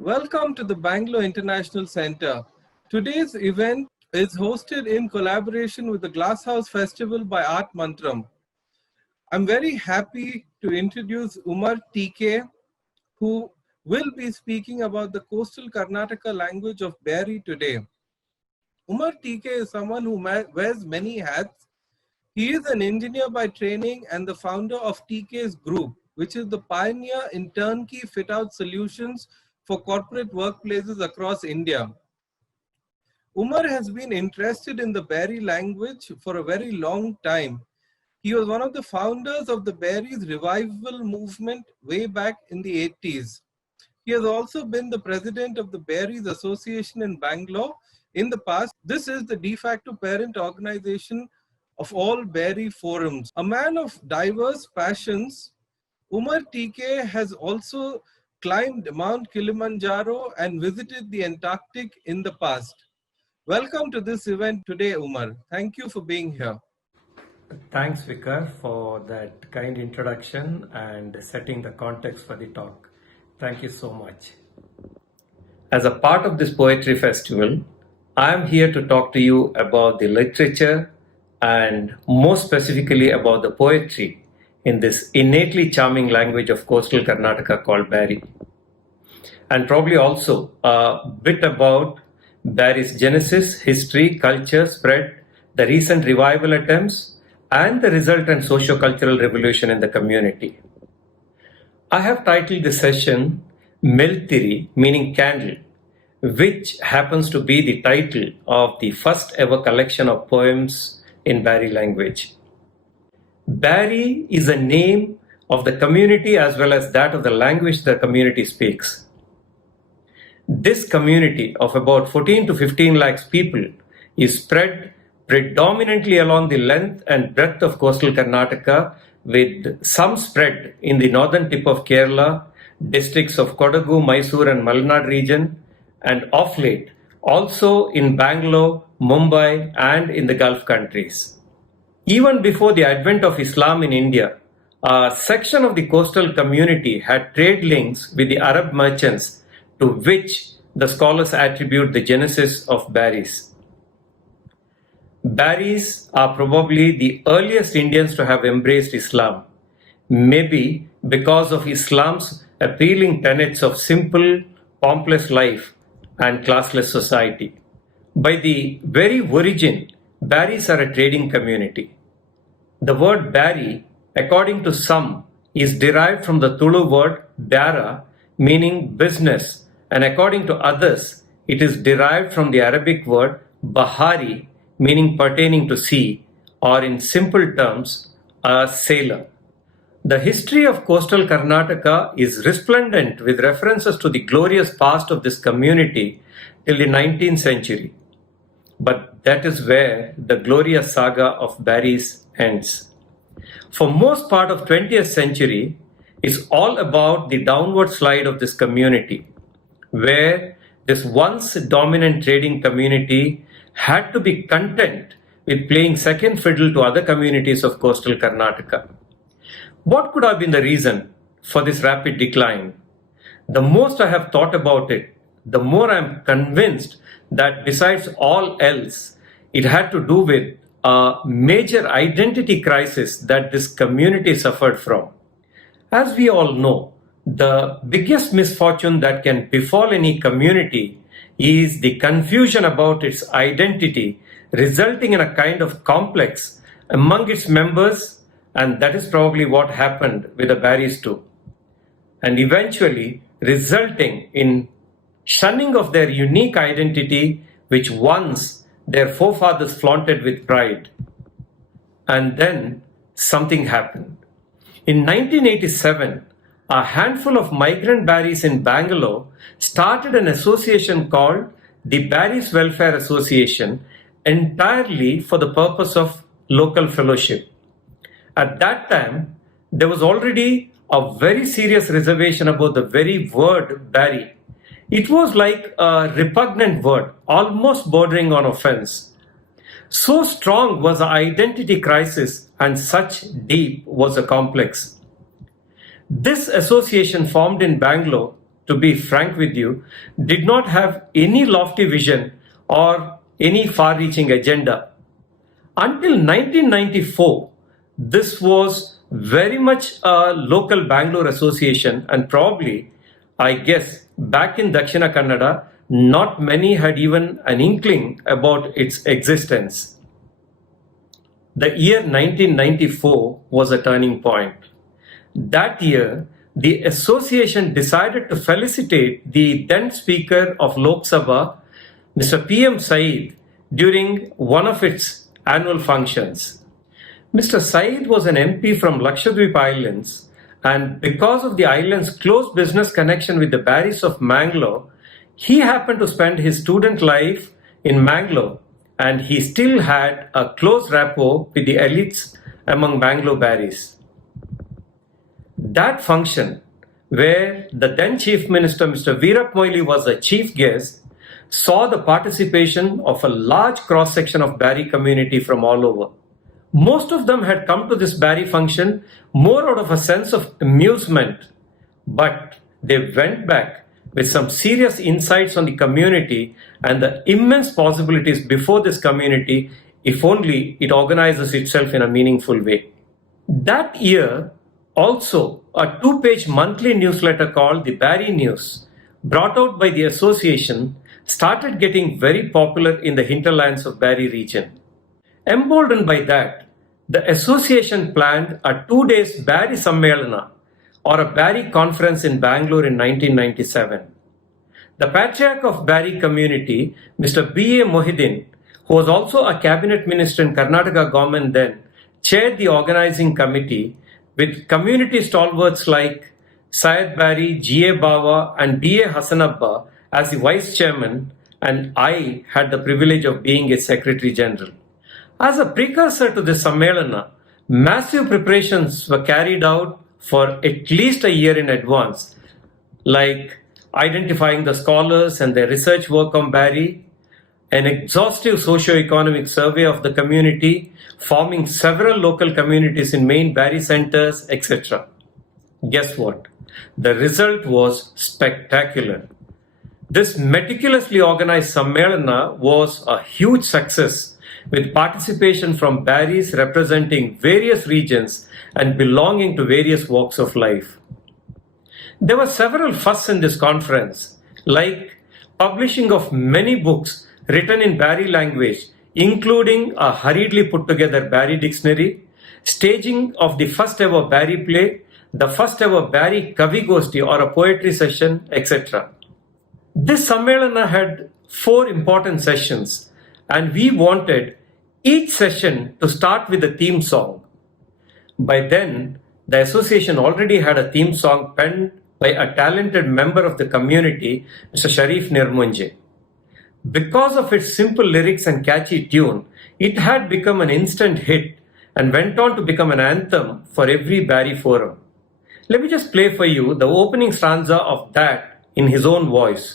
Welcome to the Bangalore International Center. Today's event is hosted in collaboration with the Glasshouse Festival by Art Mantram. I'm very happy to introduce Umar TK, who will be speaking about the coastal Karnataka language of Bari today. Umar TK is someone who wears many hats. He is an engineer by training and the founder of TK's Group, which is the pioneer in turnkey fit-out solutions for corporate workplaces across India. Umar has been interested in the Bari language for a very long time. He was one of the founders of the Bari's revival movement way back in the 80s. He has also been the president of the Bari's Association in Bangalore in the past. This is the de facto parent organization of all Bari forums. A man of diverse passions, Umar TK has also climbed Mount Kilimanjaro and visited the Antarctic in the past. Welcome to this event today, Umar. Thank you for being here. Thanks, Vikar, for that kind introduction and setting the context for the talk. Thank you so much. As a part of this poetry festival, I am here to talk to you about the literature and more specifically about the poetry in this innately charming language of coastal Karnataka called Bari. And probably also a bit about Bari's genesis, history, culture, spread, the recent revival attempts, and the resultant socio-cultural revolution in the community. I have titled the session Meltiri, meaning candle, which happens to be the title of the first ever collection of poems in Bari language. Bari is a name of the community as well as that of the language the community speaks. This community of about 14 to 15 lakhs people is spread predominantly along the length and breadth of coastal Karnataka, with some spread in the northern tip of Kerala, districts of Kodagu, Mysore and Malnad region, and of late also in Bangalore, Mumbai and in the Gulf countries. Even before the advent of Islam in India, a section of the coastal community had trade links with the Arab merchants, to which the scholars attribute the genesis of Baris. Baris are probably the earliest Indians to have embraced Islam, maybe because of Islam's appealing tenets of simple, pompless life and classless society. By the very origin, Baris are a trading community. The word Bari, according to some, is derived from the Tulu word Bara, meaning business, and according to others, it is derived from the Arabic word Bahari, meaning pertaining to sea, or in simple terms, a sailor. The history of coastal Karnataka is resplendent with references to the glorious past of this community till the 19th century. But that is where the glorious saga of Baris ends. For most part of 20th century is all about the downward slide of this community, where this once dominant trading community had to be content with playing second fiddle to other communities of coastal Karnataka. What could have been the reason for this rapid decline? The most I have thought about it, the more I am convinced that besides all else, it had to do with a major identity crisis that this community suffered from. As we all know, the biggest misfortune that can befall any community is the confusion about its identity, resulting in a kind of complex among its members, and that is probably what happened with the Baris too, and eventually resulting in shunning of their unique identity, which once their forefathers flaunted with pride. And then something happened. In 1987, a handful of migrant Baris in Bangalore started an association called the Baris Welfare Association, entirely for the purpose of local fellowship. At that time, there was already a very serious reservation about the very word Bari. It was like a repugnant word, almost bordering on offense. So strong was the identity crisis and such deep was the complex. This association formed in Bangalore to be frank with you, did not have any lofty vision or any far-reaching agenda. Until 1994, this was very much a local Bangalore association, and probably, I guess, back in Dakshina Kannada, not many had even an inkling about its existence. The year 1994 was a turning point. That year, the association decided to felicitate the then Speaker of Lok Sabha, Mr. P.M. Saeed, during one of its annual functions. Mr. Saeed was an MP from Lakshadweep Islands, and because of the island's close business connection with the Barries of Mangalore, he happened to spend his student life in Mangalore, and he still had a close rapport with the elites among Bangalore Barries. That function, where the then Chief Minister Mr. Veerap Moily was the chief guest, saw the participation of a large cross-section of Barry community from all over. Most of them had come to this Barry function more out of a sense of amusement, but they went back with some serious insights on the community and the immense possibilities before this community if only it organizes itself in a meaningful way. That year, also, a 2-page monthly newsletter called the Barry News, brought out by the association, started getting very popular in the hinterlands of Barry region. Emboldened by that, the association planned a 2-day Barry Sammelana, or a Barry conference in Bangalore in 1997. The Patriarch of Barry community, Mr. B.A. Mohideen, who was also a cabinet minister in Karnataka government then, chaired the organizing committee with community stalwarts like Syed Barry, G.A. Bawa and B.A. Hassanabba as the vice chairman, and I had the privilege of being its secretary general. As a precursor to this Sammelana, massive preparations were carried out for at least a year in advance, like identifying the scholars and their research work on Barry, an exhaustive socio-economic survey of the community, forming several local communities in main Barry centers, etc. Guess what? The result was spectacular. This meticulously organized Sammelana was a huge success, with participation from Barries representing various regions and belonging to various walks of life. There were several firsts in this conference, like publishing of many books written in Barry language, including a hurriedly put together Barry dictionary, staging of the first ever Barry play, the first ever Barry Kavi Goshti or a poetry session, etc. This Sammelana had 4 important sessions, and we wanted each session to start with a theme song. By then, the association already had a theme song penned by a talented member of the community, Mr. Sharif Nirmunje. Because of its simple lyrics and catchy tune, it had become an instant hit and went on to become an anthem for every Barry forum. Let me just play for you the opening stanza of that in his own voice.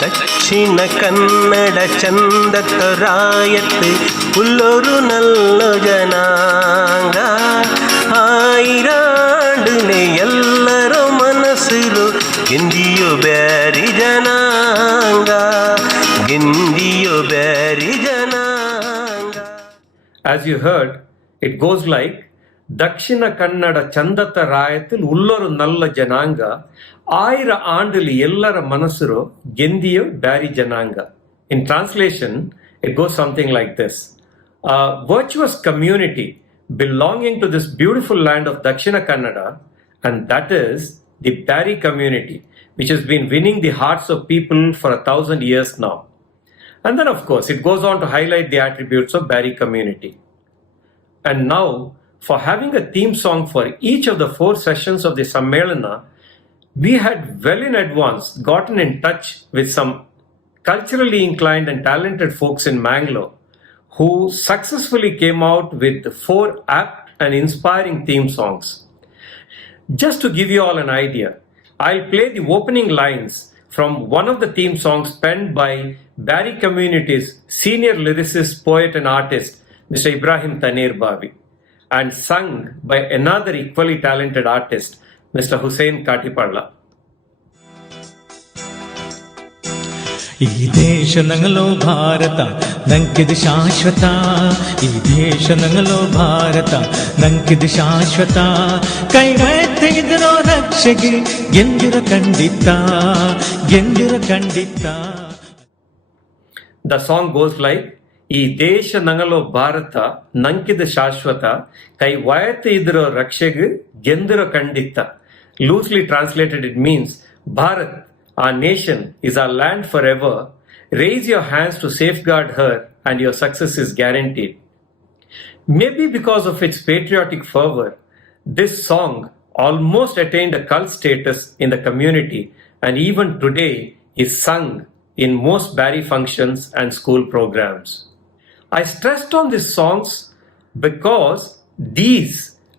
Dakshina Kannada ಚಂದದ ರಾಯತ್ ಉಲ್ಲೊರು ನಲ್ಲ ಜನಾಂಗ ಆಯಿರಾಂಡುನೆ ಎಲ್ಲರ ಮನಸ್ಸಿರು ಗೆಂದಿಯೋ ಬ್ಯಾರಿ ಜನಾಂಗ ಗೆಂದಿಯೋ ಬ್ಯಾರಿ ಜನಾಂಗ. As you heard, it goes like Dakshina Kannada Chandata Rayathil Ulloru Nalla Jananga Ayira Andali Ellara Manasuru Gendiyo Barry Jananga. In translation, it goes something like this. A virtuous community belonging to this beautiful land of Dakshina Kannada, and that is the Barry community, which has been winning the hearts of people for 1,000 years now. And then, of course, it goes on to highlight the attributes of Barry community. And now, for having a theme song for each of the 4 sessions of the Sammelana, we had well in advance gotten in touch with some culturally inclined and talented folks in Mangalore who successfully came out with 4 apt and inspiring theme songs. Just to give you all an idea, I'll play the opening lines from one of the theme songs penned by Barry community's senior lyricist, poet and artist, Mr. Ibrahim Taner Bavi, and sung by another equally talented artist, Mr. Hussain Katipalla. ಈ ದೇಶ ನಂಗಲೋ ಭಾರತ ನಂಕಿದು ಶಾಶ್ವತ, ಈ ದೇಶ ನಂಗಲೋ ಭಾರತ ನಂಕಿದು ಶಾಶ್ವತ. ಕೈ ತೆಗೆದಿರೋ ರಕ್ಷೆಗೆ ಎಂದಿರ ಖಂಡಿತ, ಎಂದಿರ ಖಂಡಿತ. The song goes like, ಈ ದೇಶ ನಂಗಲೋ ಭಾರತ ನಂಕಿದ ಶಾಶ್ವತ, ಕೈ ವಾಯತೆ ಇದರೋ ರಕ್ಷೆಗೆ ಗೆಂದಿರೋ ಖಂಡಿತ. Loosely translated, it means, Bharat, our nation, is our land forever. Raise your hands to safeguard her and your success is guaranteed. Maybe because of its patriotic fervor, this song almost attained a cult status in the community and even today is sung in most Barry functions and school programs. I stressed on these songs because these,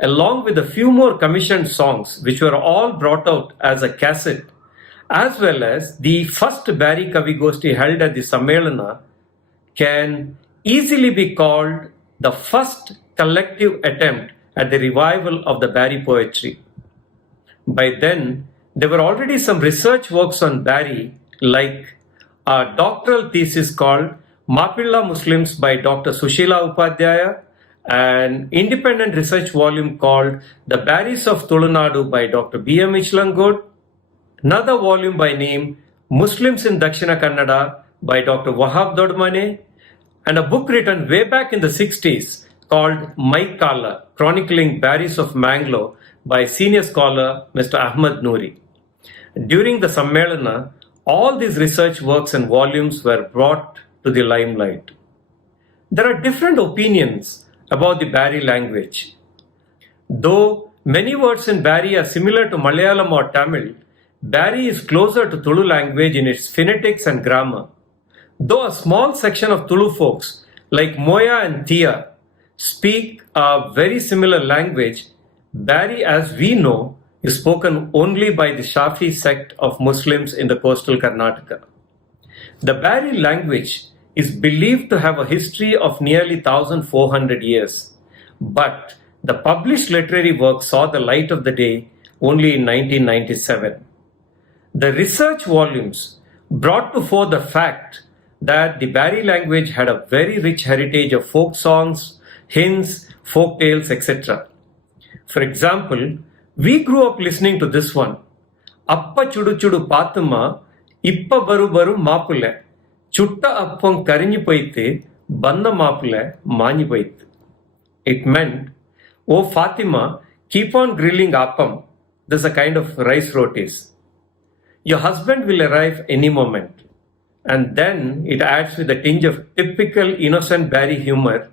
along with a few more commissioned songs which were all brought out as a cassette, as well as the first Barry Kavigoshti held at the Sammelana, can easily be called the first collective attempt at the revival of the Barry poetry. By then, there were already some research works on Barry, like a doctoral thesis called Mapilla Muslims by Dr. Sushila Upadhyaya, an independent research volume called The Barrys of Tulunadu by Dr. B.M. Ichlangood, another volume by name Muslims in Dakshina Kannada by Dr. Wahab Dodmane, and a book written way back in the 60s called Mike Kala, chronicling Barrys of Mangalore by senior scholar Mr. Ahmad Noori. During the Sammelana, all these research works and volumes were brought to the limelight. There are different opinions about the Barry language. Though many words in Barry are similar to Malayalam or Tamil, Barry is closer to Tulu language in its phonetics and grammar. Though a small section of Tulu folks, like Moya and Thia, speak a very similar language, Barry, as we know, is spoken only by the Shafi sect of Muslims in the coastal Karnataka. The Barry language is believed to have a history of nearly 1,400 years, but the published literary work saw the light of the day only in 1997. The research volumes brought to fore the fact that the Barry language had a very rich heritage of folk songs, hymns, folk tales, etc. For example, we grew up listening to this one, Appa Chudu Chudu Pathuma, Ippa Baru Baru Mapule, Chutta Appam Karinji Paite, Banda Mapule, Mani Paite. It meant, Oh Fatima, keep on grilling appam. There's a kind of rice rotis. Your husband will arrive any moment. And then it adds with a tinge of typical innocent Barry humor.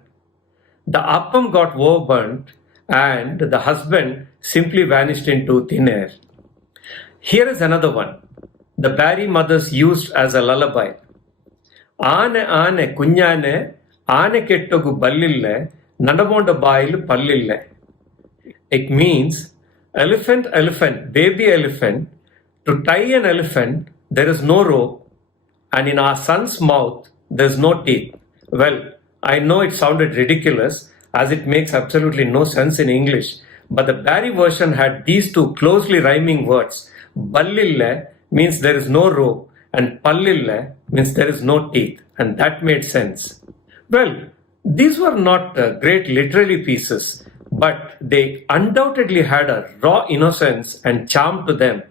The appam got overburnt and the husband simply vanished into thin air. Here is another one. The Barry mothers used as a lullaby. Aane aane kunyane, aane kettogu ballille, nadamonda bayilu pallille. It means, elephant, elephant, baby elephant, to tie an elephant, there is no rope, and in our son's mouth, there is no teeth. Well, I know it sounded ridiculous, as it makes absolutely no sense in English, but the Barry version had these two closely rhyming words. Ballille means there is no rope, and pallille means there is no teeth, and that made sense. Well, these were not great literary pieces, but they undoubtedly had a raw innocence and charm to them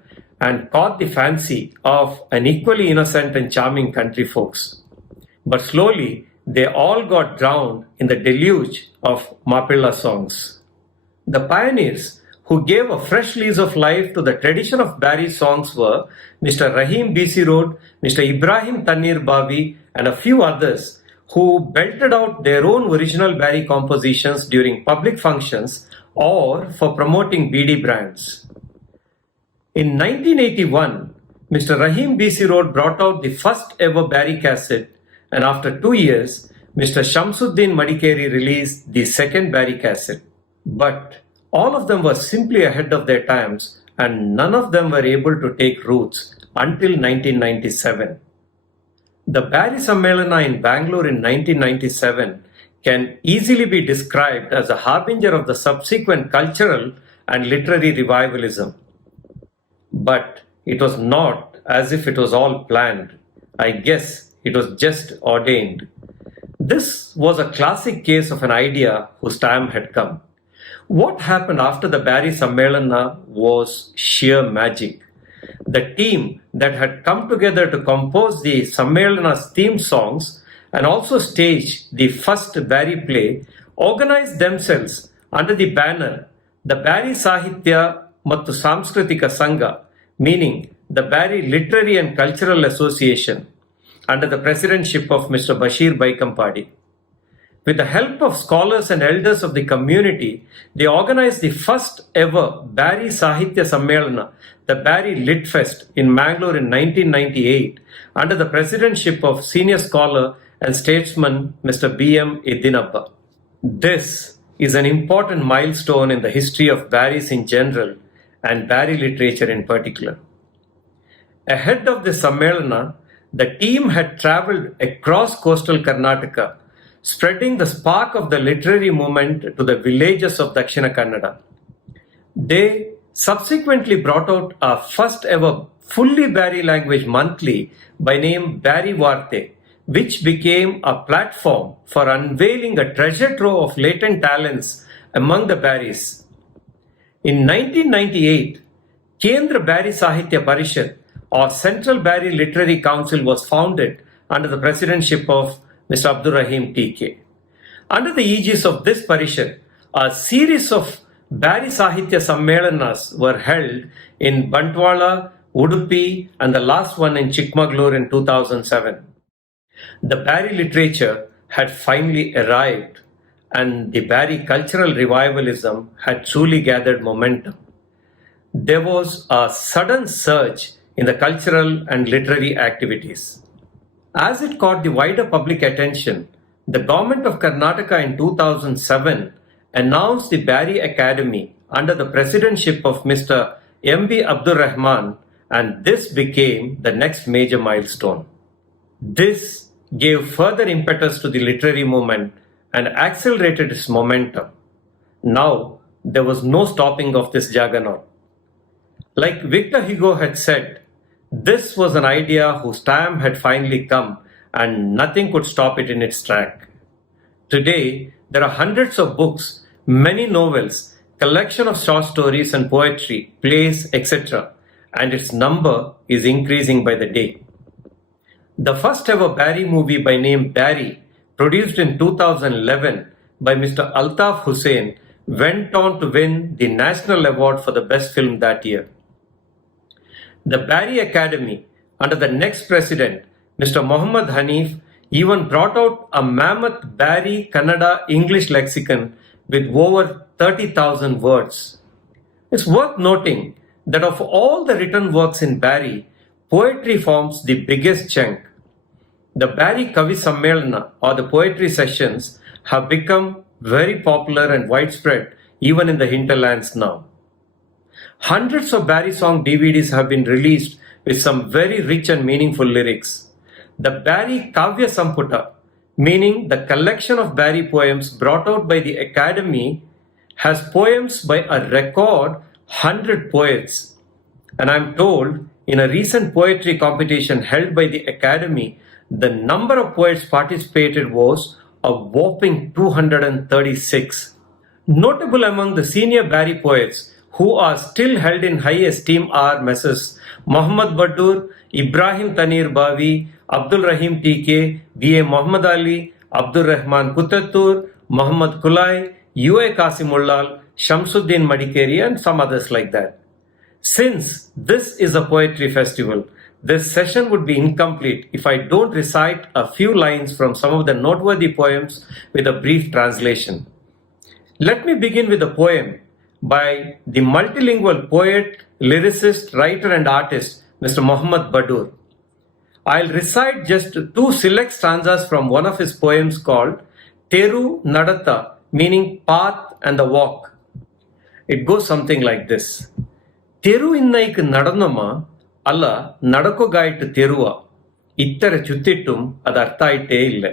and caught the fancy of an equally innocent and charming country folks. But slowly, they all got drowned in the deluge of Mapilla songs. The pioneers who gave a fresh lease of life to the tradition of Barry songs were Mr. Rahim B.C. Road, Mr. Ibrahim Tanir Babi, and a few others who belted out their own original Barry compositions during public functions or for promoting BD brands. In 1981, Mr. Rahim B.C. Road brought out the first ever Barry cassette, and after 2 years, Mr. Shamsuddin Madikeri released the second Barry cassette. But all of them were simply ahead of their times, and none of them were able to take roots until 1997. The Barry Sammelana in Bangalore in 1997 can easily be described as a harbinger of the subsequent cultural and literary revivalism. But it was not as if it was all planned. I guess it was just ordained. This was a classic case of an idea whose time had come. What happened after the Barry Sammelana was sheer magic. The team that had come together to compose the Sammelana's theme songs and also stage the first Barry play organized themselves under the banner the Barry Sahitya Mattu Samskritika Sangha, meaning the Barry Literary and Cultural Association, under the presidentship of Mr. Bashir Baikampadi. With the help of scholars and elders of the community, they organized the first ever Barry Sahitya Sammelana, the Barry Lit Fest in Mangalore in 1998, under the presidentship of senior scholar and statesman Mr. B.M. Edinappa. This is an important milestone in the history of Barrys in general and Barry literature in particular. Ahead of the Sammelana, the team had travelled across coastal Karnataka, spreading the spark of the literary movement to the villages of Dakshina Kannada. They subsequently brought out a first ever fully Barry language monthly by name Barry Varte, which became a platform for unveiling a treasure trove of latent talents among the Barrys. In 1998, Kendra Barry Sahitya Parishad, or Central Barry Literary Council, was founded under the presidentship of Mr. Abdur Rahim TK. Under the aegis of this parishad, a series of Barry Sahitya Sammelanas were held in Bantwala, Udupi, and the last one in Chikmagalur in 2007. The Barry literature had finally arrived, and the Barry cultural revivalism had truly gathered momentum. There was a sudden surge in the cultural and literary activities. As it caught the wider public attention, the government of Karnataka in 2007 announced the Barry Academy under the presidentship of Mr. M.B. Abdur Rahman, and this became the next major milestone. This gave further impetus to the literary movement and accelerated its momentum. Now, there was no stopping of this juggernaut. Like Victor Hugo had said, this was an idea whose time had finally come and nothing could stop it in its track. Today, there are hundreds of books, many novels, collection of short stories and poetry, plays, etc., and its number is increasing by the day. The first ever Barry movie by name Barry, produced in 2011 by Mr. Altaf Hussain, went on to win the National Award for the Best Film that year. The Barry Academy, under the next president, Mr. Muhammad Hanif, even brought out a mammoth Barry Kannada English lexicon with over 30,000 words. It's worth noting that of all the written works in Barry, poetry forms the biggest chunk. The Barry Kavi Sammelana, or the poetry sessions, have become very popular and widespread even in the hinterlands now. Hundreds of Barry song DVDs have been released with some very rich and meaningful lyrics. The Barry Kavya Samputa, meaning the collection of Barry poems brought out by the Academy, has poems by a record 100 poets. And I'm told in a recent poetry competition held by the Academy, the number of poets participated was a whopping 236. Notable among the senior Barry poets who are still held in high esteem are Messrs. Muhammad Badur, Ibrahim Tanir Bavi, Abdul Rahim TK, B.A. Muhammad Ali, Abdur Rahman Kutatur, Muhammad Kulai, U.A. Kasimullal, Shamsuddin Madikeri, and some others like that. Since this is a poetry festival, this session would be incomplete if I don't recite a few lines from some of the noteworthy poems with a brief translation. Let me begin with a poem by the multilingual poet, lyricist, writer and artist, Mr. Muhammad Badur. I'll recite just two select stanzas from one of his poems called Teru Nadata, meaning path and the walk. It goes something like this. Teru innaik nadannama, alla nadakogaitu terua, ittara chuttittum adu arthayitte illa,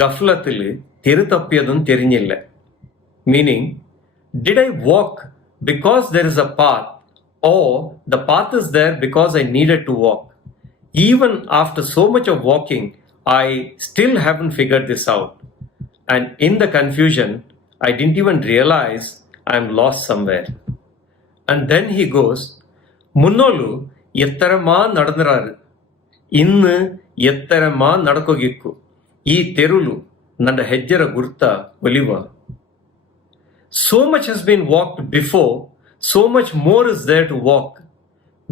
gaflathil teru thappiyadum therinjilla. Meaning, did I walk because there is a path, or the path is there because I needed to walk? Even after so much of walking, I still haven't figured this out. And in the confusion, I didn't even realize I'm lost somewhere. And then he goes, ಮುನ್ನೋಲು ಎತ್ತರಮಾ ನಡೆದರಾರು ಇನ್ನು ಎತ್ತರಮಾ ನಡ್ಕೋಗಿಕ್ಕು ಈ ತೆರುಲು ನನ್ನ ಹೆಜ್ಜೆರ ಗುರ್ತ ಒಲಿವ. So much has been walked before, so much more is there to walk.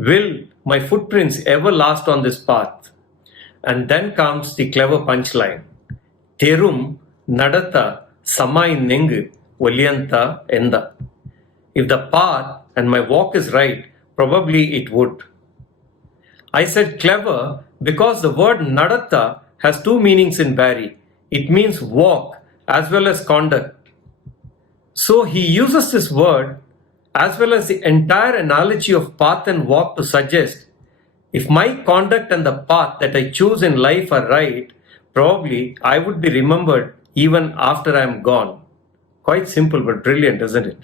Will my footprints ever last on this path? And then comes the clever punchline. Terum nadata samai nengu ಒಲಿಯಂತ ಎಂದ. If the path and my walk is right, probably it would. I said clever because the word nadatta has two meanings in Bari. It means walk as well as conduct. So he uses this word as well as the entire analogy of path and walk to suggest if my conduct and the path that I choose in life are right, probably I would be remembered even after I am gone. Quite simple but brilliant, isn't it?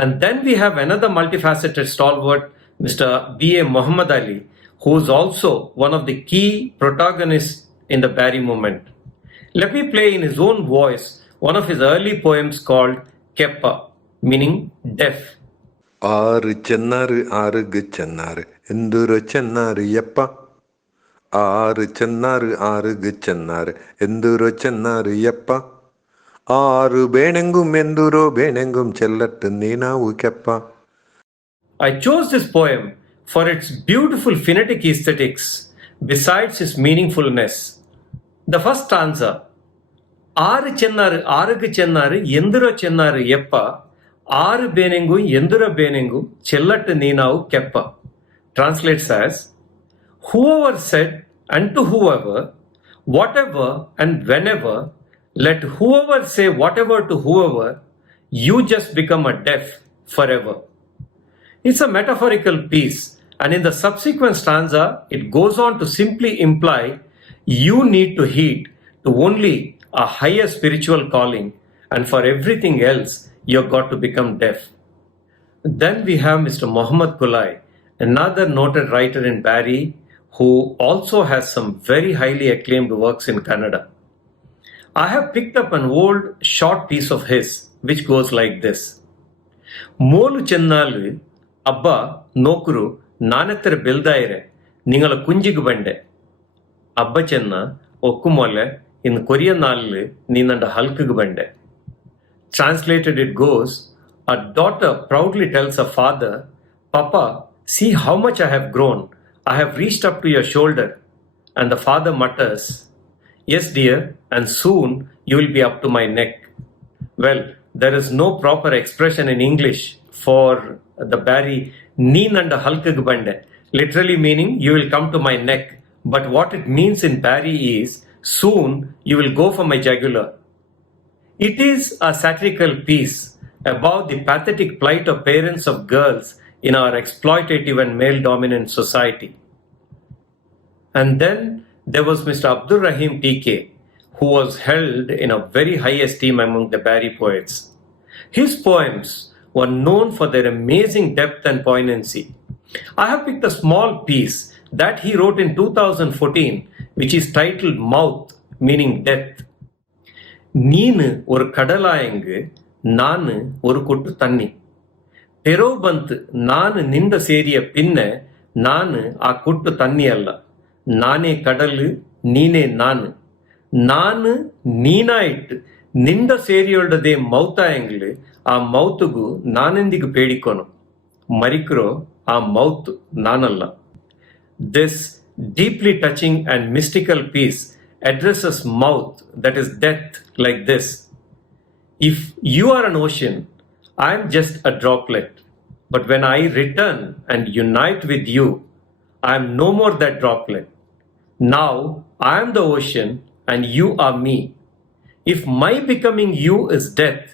And then we have another multifaceted stalwart, Mr. B.A. Muhammad Ali, who is also one of the key protagonists in the Bari movement. Let me play in his own voice one of his early poems called Keppa, meaning deaf. ಆರು ಚೆನ್ನಾರು ಆರುಗು ಚೆನ್ನಾರು ಎಂದೂರು ಚೆನ್ನಾರು ಯಪ್ಪ. ಆರು ಚೆನ್ನಾರು ಆರುಗು ಚೆನ್ನಾರು ಎಂದೂರು ಚೆನ್ನಾರು ಯಪ್ಪ. ಆರು ಬೇಣೆಂಗುಂ ಎಂದೂರೋ ಬೇಣೆಂಗುಂ ಚೆಲ್ಲಟ್ಟು ನೀನಾವು ಕೆಪ್ಪ. I chose this poem for its beautiful phonetic aesthetics besides its meaningfulness. The first stanza, ಆರು ಚೆನ್ನಾರು ಆರುಗು ಚೆನ್ನಾರು ಎಂದೂರೋ ಚೆನ್ನಾರು ಯಪ್ಪ. ಆರು ಬೇನೆಂಗು ಎಂದುರ ಬೇನೆಂಗು ಚೆಲ್ಲಟ್ಟು ನೀನಾವು ಕೆಪ್ಪ, translates as, whoever said unto whoever, whatever and whenever, let whoever say whatever to whoever, you just become a deaf forever. It's a metaphorical piece, and in the subsequent stanza, it goes on to simply imply you need to heed to only a higher spiritual calling, and for everything else, you've got to become deaf. Then we have Mr. Muhammad Kulai, another noted writer in Bari, who also has some very highly acclaimed works in Kannada. I have picked up an old short piece of his, which goes like this. Molu Chennalu, Abba, Nokuru, Nanetre Bildaire, Ningala Kunjig Bande. Abba Chenna, Okumole, in Korean Nalu, Ninanda Halkug Bande. Translated, it goes, a daughter proudly tells her father, Papa, see how much I have grown. I have reached up to your shoulder. And the father mutters, yes, dear, and soon you will be up to my neck. Well, there is no proper expression in English for the Bari Neenanda Halkag Bande, literally meaning you will come to my neck. But what it means in Bari is, soon you will go for my jugular. It is a satirical piece about the pathetic plight of parents of girls in our exploitative and male-dominant society. And then there was Mr. Abdul Rahim TK, who was held in a very high esteem among the Bari poets. His poems were known for their amazing depth and poignancy. I have picked a small piece that he wrote in 2014, which is titled Mouth, meaning death. ನೀನು ஒரு கடலாயங்கு ನಾನು ஒரு கொட்டு தண்ணி ತೆರೋ ಬಂತ್ ನಾನು ನಿಂದ ಸೇರಿಯ pin ನಾನು ಆ ಕೊಟ್ಟು ತಣ್ಣಿ ಅಲ್ಲ ನಾನೇ ಕಡಲು ನೀನೇ ನಾನು ನೀನಾಯಿಟ್ಟು ನಿಂದ ಸೇರಿಯೊಳ್ಳದೆ ಮೌತಾಯಂಗ್ಲು ಆ ಮೌತುಗು ನಾನೆಂದಿಗೂ ಪೇಡಿಕೊನು ಮರಿಕ್ರೋ ಆ ಮೌತ್ ನಾನಲ್ಲ. This deeply touching and mystical piece addresses mouth, that is death, like this. If you are an ocean, I am just a droplet. But when I return and unite with you, I am no more that droplet. Now I am the ocean and you are me. If my becoming you is death,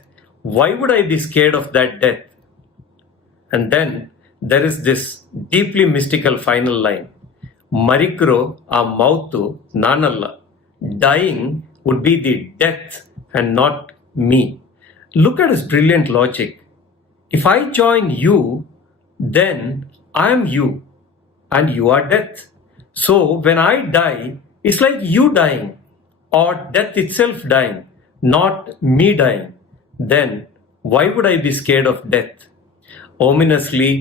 why would I be scared of that death? And then there is this deeply mystical final line. Marikro a mautu nanalla. Dying would be the death and not me. Look at his brilliant logic. If I join you, then I am you. and you are death. So when I die, it's like you dying or death itself dying, not me dying. Then why would I be scared of death? Ominously,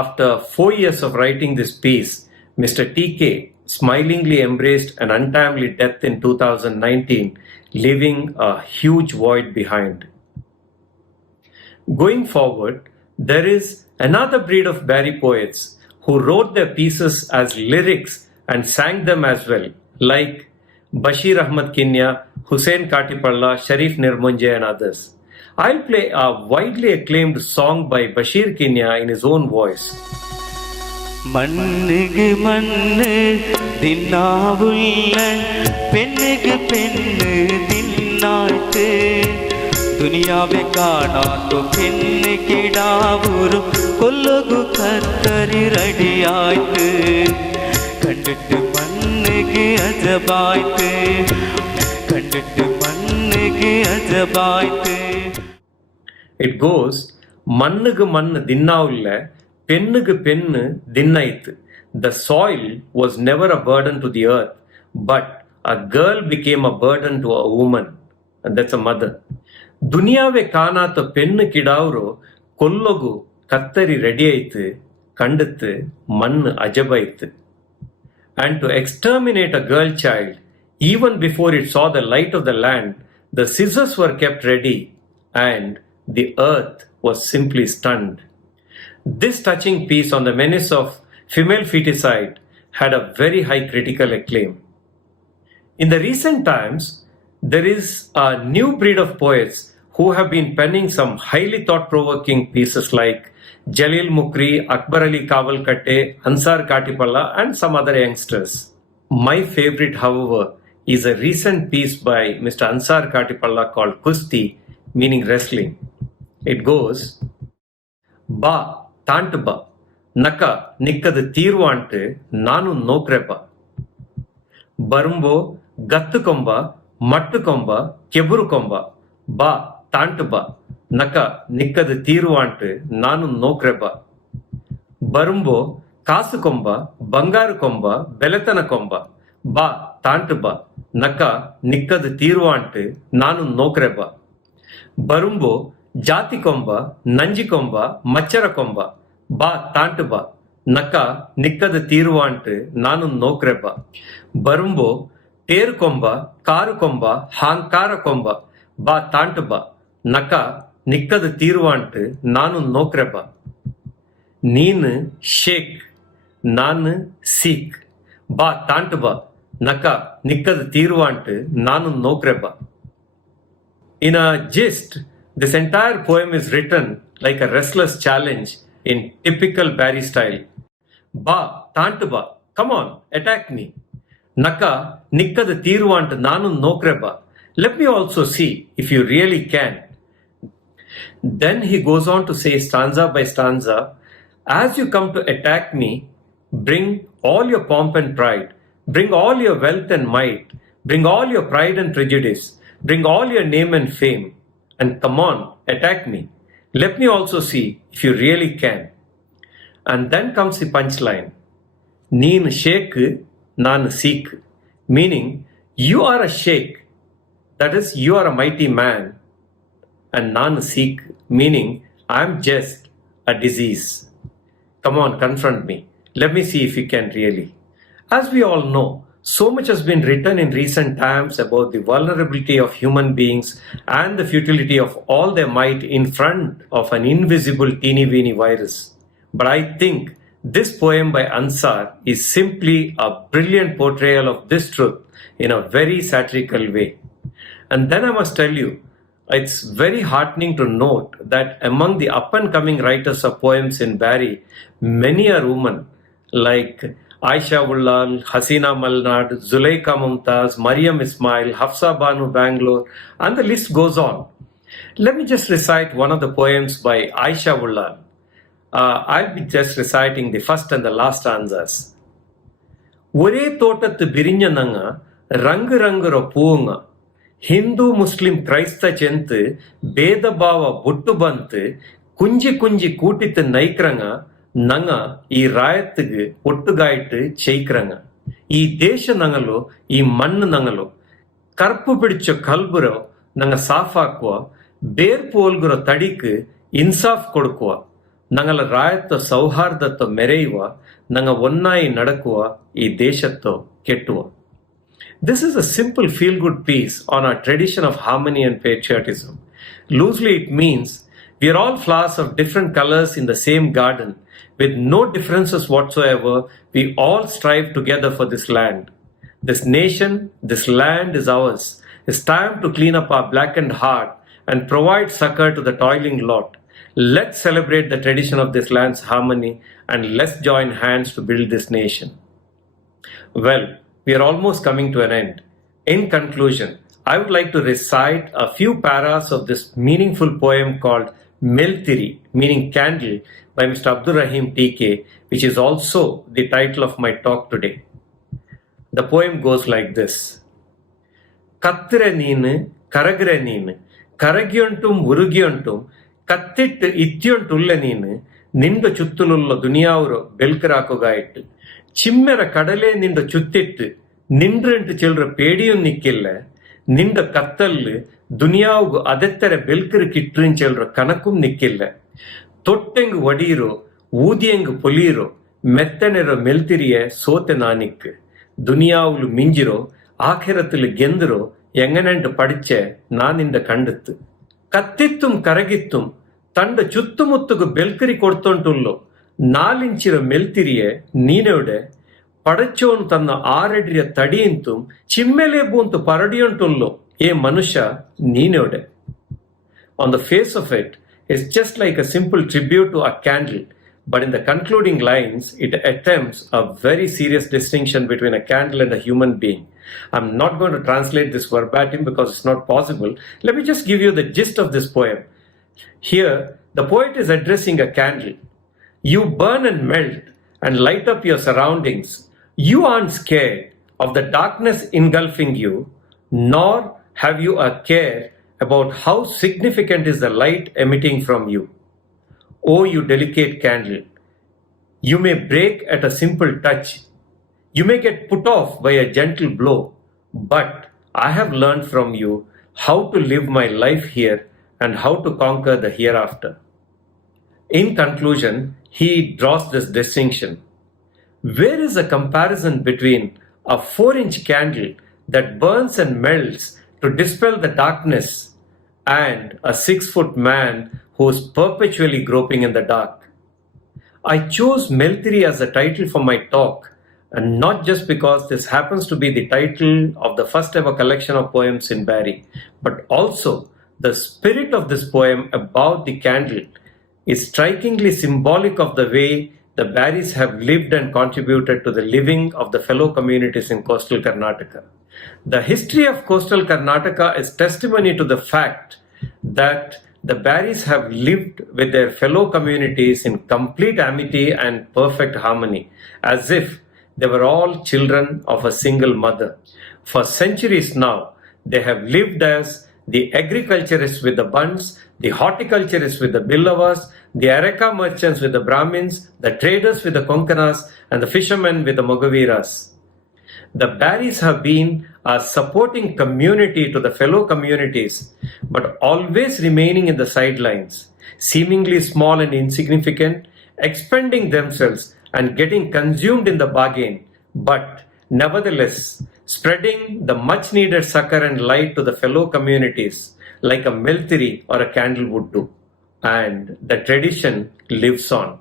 after 4 years of writing this piece, Mr. TK smilingly embraced an untimely death in 2019, leaving a huge void behind. Going forward, there is another breed of Barry poets who wrote their pieces as lyrics and sang them as well, like Bashir Ahmad Kinya, Hussein Katipalla, Sharif Nirmunje and others. I'll play a widely acclaimed song by Bashir Kinya in his own voice. மண்ணுக்கு மண்ணு தின்னாவுள்ள பெண்ணுக்கு பெண்ணு தின்னாய்த்து துனியாவே காணாतो பெண்ணு கிடாவுரு கொல்லுகு கத்தரி ரெடியாய்த்து கண்டிட்டு மண்ணுக்கு அஜபாய்த்து கண்டிட்டு மண்ணுக்கு அஜபாய்த்து. It goes, மண்ணுக்கு மண்ணு தின்னாவுள்ள பெண்ணுக்கு பெண்ணு தின்னாய்த்து. The soil was never a burden to the earth, but a girl became a burden to a woman, and that's a mother. ದುನಿಯಾವೆ ಕಾಣಾತ ಪೆಣ್ಣು ಕಿಡಾವ್ರು ಕೊಲ್ಲೊಗು ಕತ್ತರಿ ರೆಡಿಯಾಯ್ತು ಕಂಡತ್ತು ಮಣ್ಣು ಅಜಬಾಯ್ತು. And to exterminate a girl child, even before it saw the light of the land, the scissors were kept ready and the earth was simply stunned. This touching piece on the menace of female feticide had a very high critical acclaim. In the recent times, there is a new breed of poets who have been penning some highly thought-provoking pieces like Jalil Mukri, Akbar Ali Kavalkatte, Ansar Katipalla and some other youngsters. My favorite, however, is a recent piece by Mr. Ansar Katipalla called Kusti, meaning wrestling. It goes, Ba ತಾಂಟು ಬಾ ನಕ ನಿಕ್ಕದ ತೀರ್ವಾಂಟು ನಾನು ನೋಕ್ರೆ ಬಾ ಬರುಂಬೋ ಗತ್ತು ಕೊಂಬ ಮಟ್ಟು ಕೊಂಬ ಕೆಬುರು ಕೊಂಬ ಬಾ ತಾಂಟು ಬಾ ನಕ ನಿಕ್ಕದ ತೀರ್ವಾಂಟು ನಾನು ನೋಕ್ರೆ ಬಾ ಬರುಂಬೋ ಕಾಸು ಕೊಂಬ ಬಂಗಾರು ಕೊಂಬ ಬೆಲೆತನ ಕೊಂಬ ಬಾ ತಾಂಟು ಬಾ ನಕ ನಿಕ್ಕದ ತೀರ್ವಾಂಟು ನಾನು ನೋಕ್ರೆ ಬಾ ಬರುಂಬೋ ಜಾತಿ ಕೊಂಬ ನಂಜಿ ಕೊಂಬ ಮಚ್ಚರ ಕೊಂಬ ಬಾ ತಾಂಟು ಬಾ ನಕ ನಿಕ್ಕದ ತೀರುವಾಂಟು ನಾನು ನೋಕ್ರೆ ಬಾ ಬರುಂಬೋ ಟೇರು ಕೊಂಬ ಕಾರು ಕೊಂಬ ಹಾಂಕಾರ ಕೊಂಬ ಬಾ ತಾಂಟು ಬಾ ನಕ ನಿಕ್ಕದ ತೀರುವಾಂಟು ನಾನು ನೋಕ್ರೆ ಬಾ ನೀನು ಶೇಖ್ ನಾನು ಸೀಖ್ ಬಾ ತಾಂಟು ಬಾ ನಕ ನಿಕ್ಕದ ತೀರುವಾಂಟು ನಾನು ನೋಕ್ರೆ ಬಾ. In a gist, this entire poem is written like a wrestler's challenge in typical Barry style. Ba, tantu ba, come on, attack me. Naka, nikkada tiruvanta nanu nokre ba. Let me also see if you really can. Then he goes on to say stanza by stanza, as you come to attack me, bring all your pomp and pride, bring all your wealth and might, bring all your pride and prejudice, bring all your name and fame, and come on, attack me. Let me also see if you really can. And then comes the punchline. Neen sheikh, nan seek. Meaning, you are a sheikh. That is, you are a mighty man. And nan seek. Meaning, I am just a disease. Come on, confront me. Let me see if you can really. As we all know, so much has been written in recent times about the vulnerability of human beings and the futility of all their might in front of an invisible teeny-weeny virus. But I think this poem by Ansar is simply a brilliant portrayal of this truth in a very satirical way. And then I must tell you, it's very heartening to note that among the up-and-coming writers of poems in Barry, many are women like Aisha Ullal, Hasina Malnad, Zuleika Mumtaz, Mariam Ismail, Hafsa Banu Bangalore, and the list goes on. Let me just recite one of the poems by Aisha Ullal. I'll be just reciting the first and the last stanzas. ஒரே தோட்டத்து பிரிஞ்சனங்க ರಂಗು ರಂಗುರ ಪೂಂಗ Hindu Muslim ಕ್ರೈಸ್ತ ಚೆಂತು ಭೇದ ಭಾವ ಬುಟ್ಟು ಬಂತು ಕುಂಜಿ ಕುಂಜಿ ಕೂಟಿತ್ತು ನೈಕ್ರಂಗ ನಂಗ ಈ ರಾಯತ್ಗೆ ಒಟ್ಟುಗಾಯಿಟ್ಟು ಚೈಕ್ರಂಗ ಈ ದೇಶ ನಂಗಲು ಈ ಮಣ್ಣು ನಂಗಲು ಕರ್ಪು ಪಿಡಿಚೋ ಕಲ್ಬುರೋ ನಂಗ ಸಾಫ್ ಹಾಕುವ ಬೇರ್ಪು ಒಲ್ಗುರೋ ತಡಿಕ್ ಇನ್ಸಾಫ್ ಕೊಡುಕುವ ನಂಗಲ ರಾಯತ್ತ ಸೌಹಾರ್ದತ್ತೋ ಮೆರೆಯುವ ನಂಗ ಒನ್ನಾಯಿ ನಡಕುವ ಈ ದೇಶತ್ತೋ ಕೆಟ್ಟುವ. This is a simple feel-good piece on our tradition of harmony and patriotism. Loosely it means we are all flowers of different colors in the same garden. With no differences whatsoever, we all strive together for this land. This nation, this land is ours. It's time to clean up our blackened heart and provide succor to the toiling lot. Let's celebrate the tradition of this land's harmony and let's join hands to build this nation. Well, we are almost coming to an end. In conclusion, I would like to recite a few paras of this meaningful poem called Meltiri, meaning candle, by Mr. Abdul Rahim TK, which is also the title of my talk today. The poem goes like this. Kattira neenu, karagire neenu, karagiyontum urugiyontum, ಕತ್ತಿಟ್ಟು ಇತ್ಯೊಂಟುಳ್ಳ ನೀನು ನಿಂದ ಚುತ್ತಲುಳ್ಳ ದುನಿಯಾವರು ಬೆಲ್ಕರಾಕೋಗಾಯಿಟ್ಟು ಚಿಮ್ಮೆರ ಕಡಲೆ ನಿಂದ ಚುತ್ತಿಟ್ಟು ನಿಂಡ್ರೆಂಟು ಚಿಲ್ರ ಪೇಡಿಯು ನಿಕ್ಕಿಲ್ಲ ನಿಂದ ಕತ್ತಲ್ಲು ದುನಿಯಾವುಗು ಅದೆತ್ತರ ಬೆಲ್ಕರು ಕಿಟ್ರಿನ್ ಚಿಲ್ರ ಕನಕುಂ ನಿಕ್ಕಿಲ್ಲ ತೊಟ್ಟೆಂಗು ಒಡೀರೋ ಊದಿಯಂಗು ಪೊಲೀರೋ ಮೆತ್ತನೆರೋ ಮೆಲ್ತಿರಿಯ ಸೋತೆ ನಾನಿಕ್ ದುನಿಯಾವುಲು ಮಿಂಜಿರೋ ಆಖಿರತ್ತಲು ಗೆಂದರೋ ಎಂಗನೆಂಟು ಪಡಿಚೆ ನಾನಿಂದ ಕಂಡತ್ತು ಕತ್ತಿತ್ತುಂ ಕರಗಿತ್ತುಂ ತಂಡ ಚುತ್ತುಮುತ್ತುಗು ಬೆಲ್ಕರಿ ಕೊಡ್ತೊಂಟುಲ್ಲೋ ನಾಲಿಂಚಿರ ಮೆಲ್ತಿರಿಯೆ ನೀನೆವಡೆ ಪಡಚೋನು ತನ್ನ ಆರೆಡ್ರಿಯ ತಡಿಯಿಂತುಂ ಚಿಮ್ಮೆಲೆ ಬೂಂತು ಪರಡಿಯೊಂಟುಲ್ಲೋ ಏ ಮನುಷ್ಯ ನೀನೆವಡೆ. On the face of it, it's just like a simple tribute to a candle, but in the concluding lines, it attempts a very serious distinction between a candle and a human being. I'm not going to translate this verbatim because it's not possible. Let me just give you the gist of this poem. Here, the poet is addressing a candle. You burn and melt and light up your surroundings. You aren't scared of the darkness engulfing you, nor have you a care about how significant is the light emitting from you. Oh, you delicate candle, you may break at a simple touch. You may get put off by a gentle blow, but I have learned from you how to live my life here and how to conquer the hereafter. In conclusion, he draws this distinction. Where is the comparison between a 4-inch candle that burns and melts to dispel the darkness and a 6-foot man who is perpetually groping in the dark? I chose Meltiri as the title for my talk, and not just because this happens to be the title of the first ever collection of poems in Barry, but also the spirit of this poem about the candle is strikingly symbolic of the way the Barrys have lived and contributed to the living of the fellow communities in coastal Karnataka. The history of coastal Karnataka is testimony to the fact that the Barrys have lived with their fellow communities in complete amity and perfect harmony, as if they were all children of a single mother. For centuries now, they have lived as the agriculturists with the Bunds, the horticulturists with the Billavas, the Areka merchants with the Brahmins, the traders with the Konkanas, and the fishermen with the Mogaviras. The Barrys have been a supporting community to the fellow communities, but always remaining in the sidelines, seemingly small and insignificant, expending themselves and getting consumed in the bargain, but nevertheless spreading the much needed succor and light to the fellow communities like a Meltiri or a candle would do. And the tradition lives on.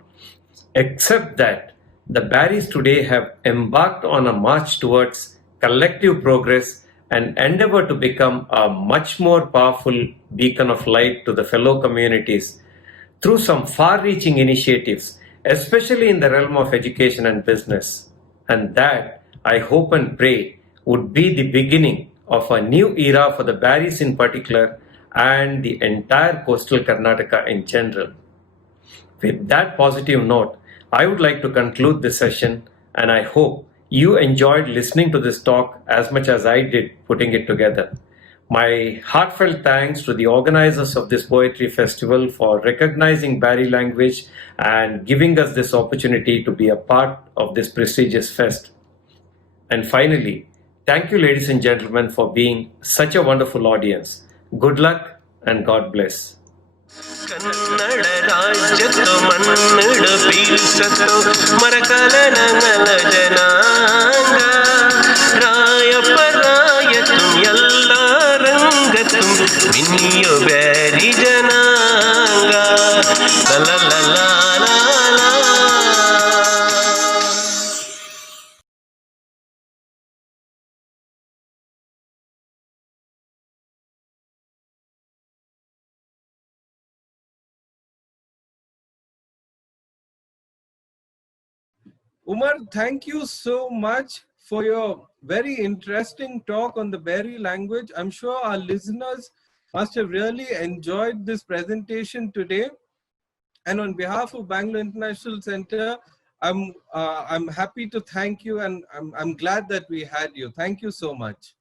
Except that the Barrys today have embarked on a march towards collective progress and endeavor to become a much more powerful beacon of light to the fellow communities through some far-reaching initiatives, especially in the realm of education and business. And that, I hope and pray, would be the beginning of a new era for the Barrys in particular and the entire coastal Karnataka in general. With that positive note, I would like to conclude this session, and I hope you enjoyed listening to this talk as much as I did putting it together. My heartfelt thanks to the organizers of this poetry festival for recognizing Bari language and giving us this opportunity to be a part of this prestigious fest. And finally, thank you, ladies and gentlemen, for being such a wonderful audience. Good luck and God bless. Kannada ರಾಜ್ಯತ್ತು ಮನ್ನಡ ಬೀಸತ್ತು ಮರಕಲನಂಗಲ ಜನಾಂಗ ರಾಯಪ್ಪ ರಾಯತು ಎಲ್ಲ ರಂಗತ್ತು ಮಿನ್ನಿಯು ಬ್ಯಾರಿ ಜನಾಂಗ ಲಲಲಲಲಲ. Umar, thank you so much for your very interesting talk on the Bari language. I'm sure our listeners must have really enjoyed this presentation today. And on behalf of Bangalore International Center, I'm happy to thank you, and I'm glad that we had you. Thank you so much.